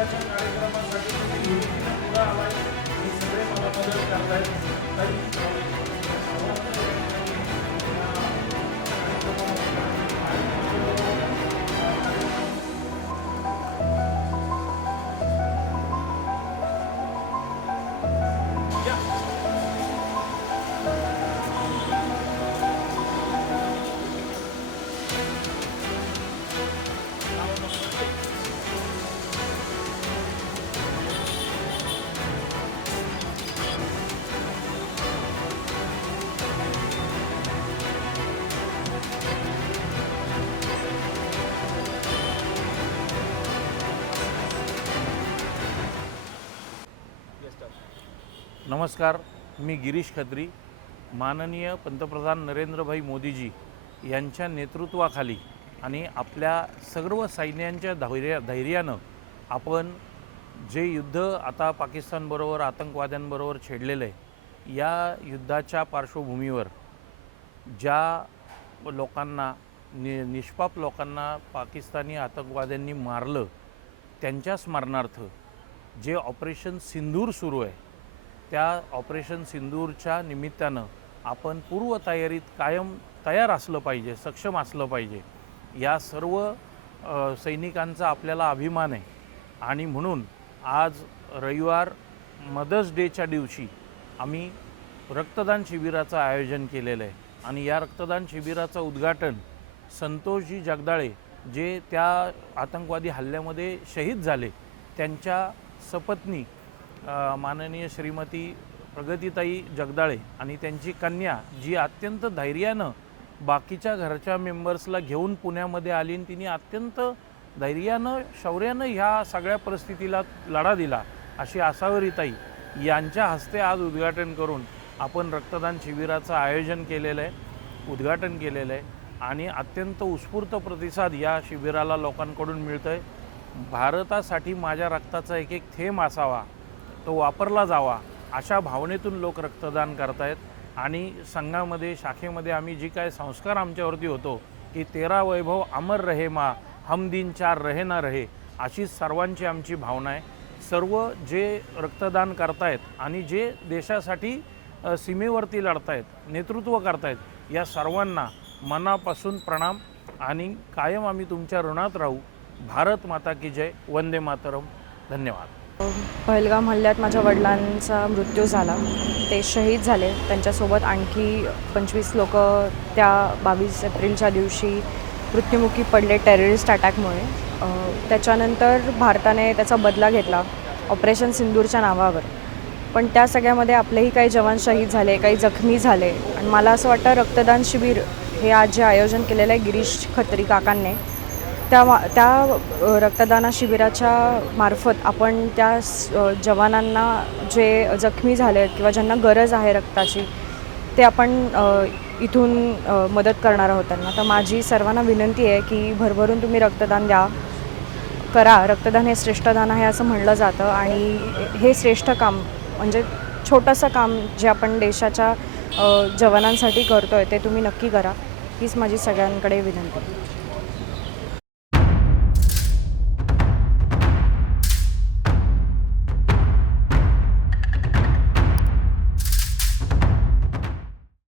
युद्धाच्या कार्यक्रमासाठी तुम्ही पुढे आलाय, हे सगळे मला मदत करतायत. नमस्कार, मी गिरीश खत्री. माननीय पंतप्रधान नरेंद्रभाई मोदीजी यांच्या नेतृत्वाखाली आणि आपल्या सर्व सैन्यांच्या धैर्यानं आपण जे युद्ध आता पाकिस्तानबरोबर आतंकवाद्यांबरोबर छेडलेलं आहे, या युद्धाच्या पार्श्वभूमीवर ज्या लोकांना निष्पाप लोकांना पाकिस्तानी आतंकवाद्यांनी मारलं, त्यांच्या स्मरणार्थ जे ऑपरेशन सिंदूर सुरू आहे, त्या ऑपरेशन सिंदूरच्या निमित्तानं आपण पूर्वतयारीत कायम तयार असलं पाहिजे, सक्षम असलं पाहिजे. या सर्व सैनिकांचा आपल्याला अभिमान आहे आणि म्हणून आज रविवार मदर्स डेच्या दिवशी आम्ही रक्तदान शिबिराचं आयोजन केलेलं आहे आणि या रक्तदान शिबिराचं उद्घाटन संतोषजी जगदाळे जे त्या आतंकवादी हल्ल्यामध्ये शहीद झाले, त्यांच्या सपत्नी माननीय श्रीमती प्रगतीताई जगदाळे आणि त्यांची कन्या जी अत्यंत धैर्यानं बाकीच्या घरच्या मेंबर्सला घेऊन पुण्यामध्ये आली आणि तिने अत्यंत धैर्यानं शौर्यानं ह्या सगळ्या परिस्थितीला लढा दिला, अशी आसावरीताई यांच्या हस्ते आज उद्घाटन करून आपण रक्तदान शिबिराचं आयोजन केलेलं आहे, उद्घाटन केलेलं आहे आणि अत्यंत उत्स्फूर्त प्रतिसाद या शिबिराला लोकांकडून मिळतो आहे. भारतासाठी माझ्या रक्ताचा एक एक थेंब असावा, तो वापरला जावा, अशा भावनेतून लोक रक्तदान करतायत. आणि संघामध्ये शाखेमध्ये आम्ही जी काय संस्कार आमच्यावरती होतो की 13 वैभव अमर रहे मा, हम दिन चार रहे ना रहे, अशी सर्वांची आमची भावना आहे. सर्व जे रक्तदान करतायत आणि जे देशासाठी सीमेवरती लढतायत, नेतृत्व करतायत, या सर्वांना मनापासून प्रणाम आणि कायम आम्ही तुमच्या ऋणात राहू. भारत माता की जय. वंदे मातरम. धन्यवाद. पहलगाम हल्ल्यात माझ्या वडिलांचा मृत्यू झाला, ते शहीद झाले. त्यांच्यासोबत आणखी 25 लोक त्या 22 एप्रिलच्या दिवशी मृत्युमुखी पडले टेररिस्ट अटॅकमुळे. त्याच्यानंतर भारताने त्याचा बदला घेतला ऑपरेशन सिंदूरच्या नावावर, पण त्या सगळ्यामध्ये आपलेही काही जवान शहीद झाले, काही जखमी झाले. आणि मला असं वाटतं रक्तदान शिबिर हे आज जे आयोजन केलेलं आहे गिरीश खत्री काकांनी, त्या रक्तदान शिबिराच्या मार्फत आपण त्या जवानांना जे जखमी झाले किंवा ज्यांना गरज आहे रक्ताची, ते आपण इथून मदत करणार आहोत त्यांना. तर माझी सर्वांना विनंती आहे की भरभरून तुम्ही रक्तदान करा. रक्तदान हे श्रेष्ठ दान आहे असं म्हणलं जातं आणि हे श्रेष्ठ काम म्हणजे छोटंसं काम जे आपण देशाच्या जवानांसाठी करतो आहे ते तुम्ही नक्की करा. हीच माझी सगळ्यांकडे विनंती.